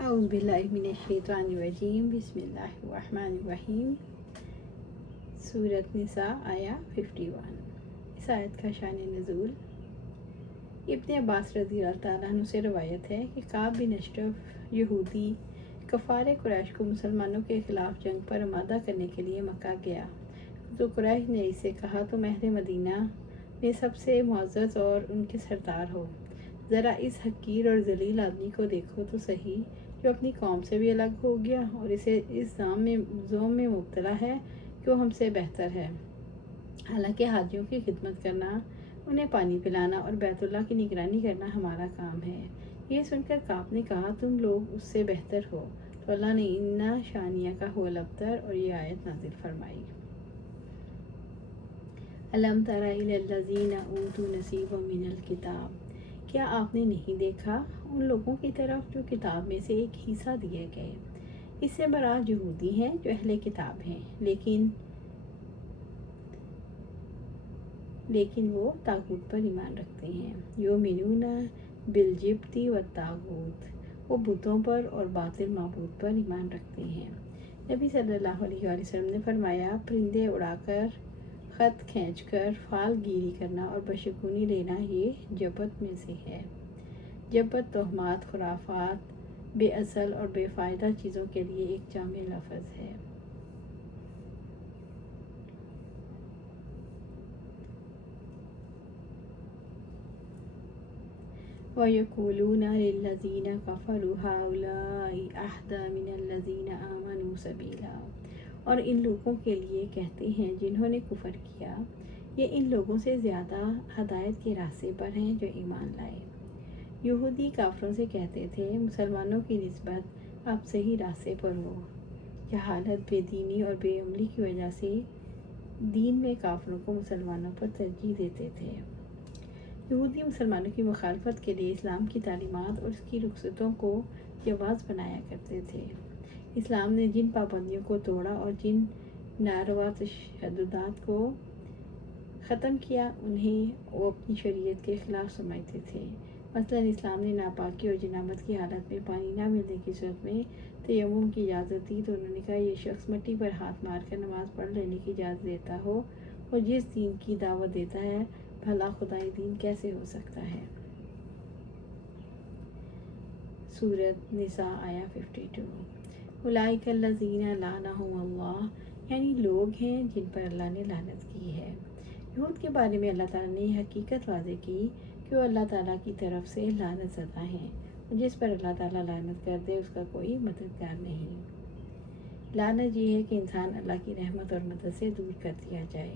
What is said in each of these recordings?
اعوذ باللہ من الشیطان الرجیم بسم اللہ الرحمن الرحیم۔ سورۃ نساء آیا 51۔ اس آیت کا شان نزول ابن عباس رضی اللہ تعالیٰ عنہ سے روایت ہے کہ کعب بن اشرف یہودی کفار قریش کو مسلمانوں کے خلاف جنگ پر آمادہ کرنے کے لیے مکہ گیا تو قریش نے اسے کہا تم اہل مدینہ میں سب سے معزز اور ان کے سردار ہو، ذرا اس حقیر اور ذلیل آدمی کو دیکھو تو صحیح جو اپنی قوم سے بھی الگ ہو گیا اور اسے اس زوم میں مبتلا ہے کہ وہ ہم سے بہتر ہے، حالانکہ حاجیوں کی خدمت کرنا، انہیں پانی پلانا اور بیت اللہ کی نگرانی کرنا ہمارا کام ہے۔ یہ سن کر کعب نے کہا تم لوگ اس سے بہتر ہو، تو اللہ نے انا شانیہ کا هو الابتر اور یہ آیت نازل فرمائی۔ الم تر الی الذین اوتوا نصیبا من الکتاب، کیا آپ نے نہیں دیکھا ان لوگوں کی طرف جو کتاب میں سے ایک حصہ دیے گئے؟ اس سے مراد یہودی ہیں جو اہل کتاب ہیں، لیکن وہ طاغوت پر ایمان رکھتے ہیں۔ یؤمنون بالجبت والطاغوت، وہ بتوں پر اور باطل معبود پر ایمان رکھتے ہیں۔ نبی صلی اللہ علیہ وسلم نے فرمایا پرندے اڑا کر، خط کھینچ کر، فال گیری کرنا اور بشگونی لینا یہ جبت میں سے ہے۔ جبت توہمات، خرافات، بے اصل اور بے فائدہ چیزوں کے لیے ایک جامع لفظ ہے۔ وَيَقُولُونَ لِلَّذِينَ كَفَرُوا هَؤُلَاءِ أَهْدَىٰ مِنَ الَّذِينَ آمَنُوا سَبِيلًا، اور ان لوگوں کے لیے کہتے ہیں جنہوں نے کفر کیا، یہ ان لوگوں سے زیادہ ہدایت کے راستے پر ہیں جو ایمان لائے۔ یہودی کافروں سے کہتے تھے مسلمانوں کی نسبت آپ صحیح راستے پر ہو، جہالت، بے دینی اور بے عملی کی وجہ سے دین میں کافروں کو مسلمانوں پر ترجیح دیتے تھے۔ یہودی مسلمانوں کی مخالفت کے لیے اسلام کی تعلیمات اور اس کی رخصتوں کو جواز بنایا کرتے تھے۔ اسلام نے جن پابندیوں کو توڑا اور جن ناروا تشددات کو ختم کیا انہیں وہ اپنی شریعت کے خلاف سمجھتے تھے۔ مثلاً اسلام نے ناپاکی اور جنابت کی حالت میں پانی نہ ملنے کی صورت میں تیمم کی اجازت دی تو انہوں نے کہا یہ شخص مٹی پر ہاتھ مار کر نماز پڑھ لینے کی اجازت دیتا ہو اور جس دین کی دعوت دیتا ہے بھلا خدائی دین کیسے ہو سکتا ہے۔ سورۃ نساء آیا 52۔ اولئک الذین لعنہم اللہ، یعنی لوگ ہیں جن پر اللہ نے لعنت کی ہے۔ یہود کے بارے میں اللہ تعالیٰ نے یہ حقیقت واضح کی کہ وہ اللہ تعالیٰ کی طرف سے لعنت زدہ ہیں اور جس پر اللہ تعالیٰ لعنت کر دے اس کا کوئی مددگار نہیں۔ لعنت یہ ہے کہ انسان اللہ کی رحمت اور مدد سے دور کر دیا جائے۔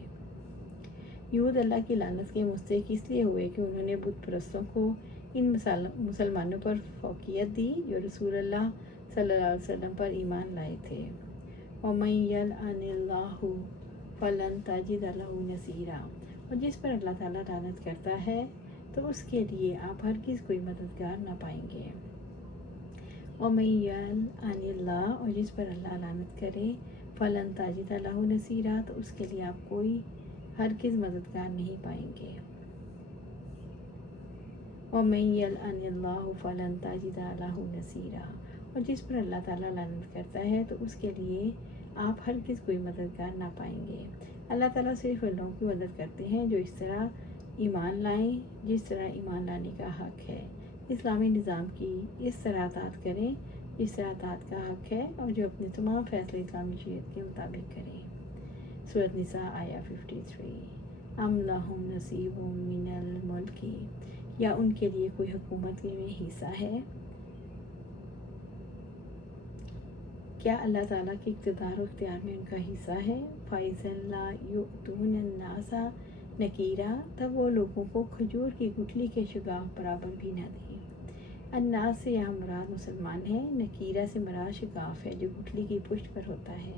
یہود اللہ کی لعنت کے مستحق اس لیے ہوئے کہ انہوں نے بت پرستوں کو ان مسلمانوں پر فوقیت دی جو رسول اللہ صلی اللہ علیہ وسلم پر ایمان لائے تھے۔ وَمَن يَلْعَنِ اللَّهُ فَلَن تَجِدَ لَهُ نَصِيرًا، اور جس پر اللہ تعالیٰ لعنت کرتا ہے تو اس کے لیے آپ ہرگز کوئی مددگار نہ پائیں گے۔ وَمَن يَلْعَنِ اللَّهُ، اور جس پر اللہ لعنت کرے، فَلَن تَجِدَ لَهُ نَصِيرًا، تو اس کے لیے آپ کوئی ہرگز مددگار نہیں پائیں گے۔ وَمَن يَلْعَنِ اللَّهُ فَلَن تَجِدَ لَهُ نَصِيرًا، اور جس پر اللہ تعالیٰ لعنت کرتا ہے تو اس کے لیے آپ ہرگز کوئی مددگار نہ پائیں گے۔ اللہ تعالیٰ صرف ان لوگوں کی مدد کرتے ہیں جو اس طرح ایمان لائیں جس طرح ایمان لانے کا حق ہے، اسلامی نظام کی اس طرح اطاعت کریں جس طرح اطاعت کا حق ہے، اور جو اپنے تمام فیصلے اسلامی شریعت کے مطابق کریں۔ سورۃ نساء آیا 53۔ ام لہم نصیب من الملک، یا ان کے لیے کوئی حکومت میں حصہ ہے؟ کیا اللہ تعالیٰ کے اقتدار و اختیار میں ان کا حصہ ہے؟ فَإِذًا لَا يُؤْتُونَ النَّاسَ نَقِيرًا، تب وہ لوگوں کو کھجور کی گٹھلی کے شگاف برابر بھی نہ دیں۔ الناس سے یہاں مراد مسلمان ہیں، نقیرہ سے مراد شگاف ہے جو گٹھلی کی پشت پر ہوتا ہے۔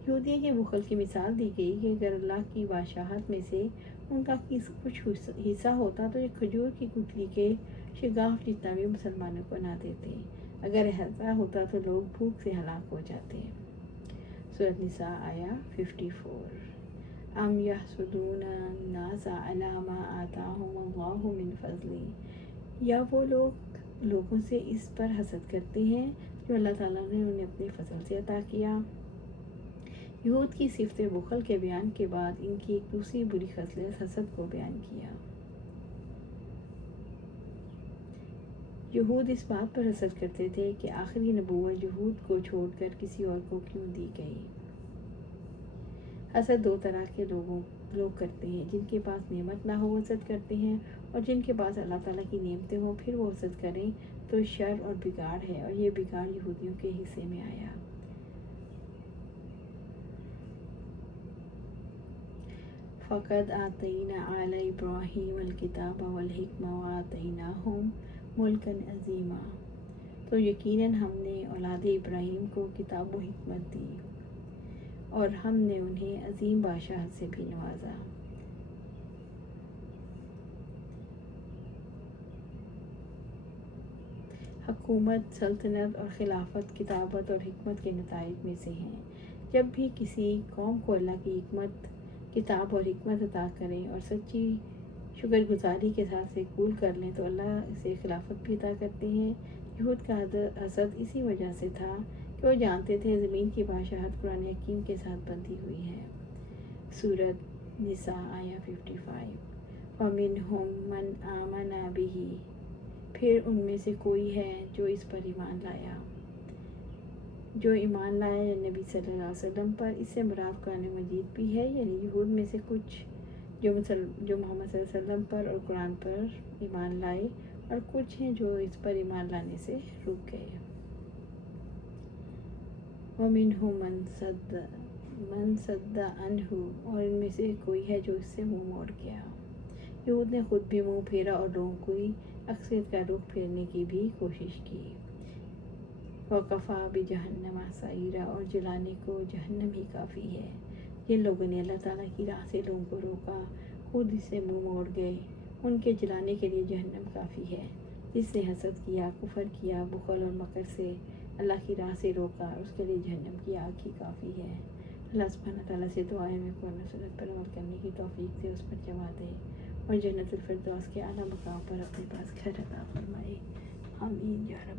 یہودیوں کے بخل کی مثال دی گئی کہ اگر اللہ کی بادشاہت میں سے ان کا کچھ حصہ ہوتا تو یہ کھجور کی گٹھلی کے شگاف جتنا بھی مسلمانوں کو نہ دیتے، اگر ایسا ہوتا تو لوگ بھوک سے ہلاک ہو جاتے۔ سورۃ نساء آیا 54۔ ام یحسدون الناس علی ما آتاہم اللہ من فضلہ، یا وہ لوگ لوگوں سے اس پر حسد کرتے ہیں جو اللہ تعالیٰ نے انہیں اپنے فضل سے عطا کیا۔ یہود کی صفت بخل کے بیان کے بعد ان کی ایک دوسری بری خصلت حسد کو بیان کیا۔ یہود اس بات پر حسد کرتے تھے کہ آخری نبوت یہود کو چھوڑ کر کسی اور کو کیوں دی گئی۔ حسد دو طرح کے لوگ کرتے ہیں، جن کے پاس نعمت نہ ہو حسد کرتے ہیں، اور جن کے پاس اللہ تعالیٰ کی نعمتیں ہوں پھر وہ حسد کریں تو شر اور بگاڑ ہے، اور یہ بگاڑ یہودیوں کے حصے میں آیا۔ فَقَدْ آتَيْنَا آلَ إِبْرَاهِيمَ الْكِتَابَ وَالْحِكْمَةَ وَآتَيْنَاهُمْ مُلْكًا عَظِيمًا، تو یقیناً ہم نے اولاد ابراہیم کو کتاب و حکمت دی اور ہم نے انہیں عظیم بادشاہت سے بھی نوازا۔ حکومت، سلطنت اور خلافت کتابت اور حکمت کے نتائج میں سے ہیں۔ جب بھی کسی قوم کو اللہ کی حکمت، کتاب اور حکمت عطا کریں اور سچی شکر گزاری کے ساتھ اسے قبول کر لیں تو اللہ اسے خلافت بھی عطا کرتے ہیں۔ یہود کا حسد اسی وجہ سے تھا کہ وہ جانتے تھے زمین کی بادشاہت قرآن حکیم کے ساتھ بندھی ہوئی ہے۔ سورۃ نساء آیہ 55۔ وَمِنْهُمْ مَنْ آمَنَ بِهِ، پھر ان میں سے کوئی ہے جو اس پر ایمان لایا، جو ایمان لایا یا نبی صلی اللہ علیہ وسلم پر۔ اس سے مراد قرآن مجید بھی ہے، یعنی یہود میں سے کچھ جو محمد صلی اللہ علیہ وسلم پر اور قرآن پر ایمان لائے، اور کچھ ہیں جو اس پر ایمان لانے سے رک گئے۔ وَمِنْهُمْ مَنْ صَدَّ عَنْهُ، اور ان میں سے کوئی ہے جو اس سے منہ موڑ گیا۔ یہود نے خود بھی منہ پھیرا اور لوگوں کی اکثریت کا رخ پھیرنے کی بھی کوشش کی۔ وَكَفَىٰ بِجَهَنَّمَ سَعِيرًا، اور جلانے کو جہنم ہی کافی ہے۔ جن لوگوں نے اللہ تعالیٰ کی راہ سے لوگوں کو روکا، خود اس سے منہ موڑ گئے، ان کے جلانے کے لیے جہنم کافی ہے۔ جس نے حسد کیا، کفر کیا، بخل اور مکر سے اللہ کی راہ سے روکا، اس کے لیے جہنم کی آگ ہی کافی ہے۔ اللہ سبحانہ تعالیٰ سے دعا ہے ہمیں قرآن و سنت پر عمل کرنے کی توفیق دے، اس پر جمع دے، اور جنت الفردوس کے اعلیٰ مقام پر اپنے پاس گھر عطا فرمائے۔ آمین یا رب۔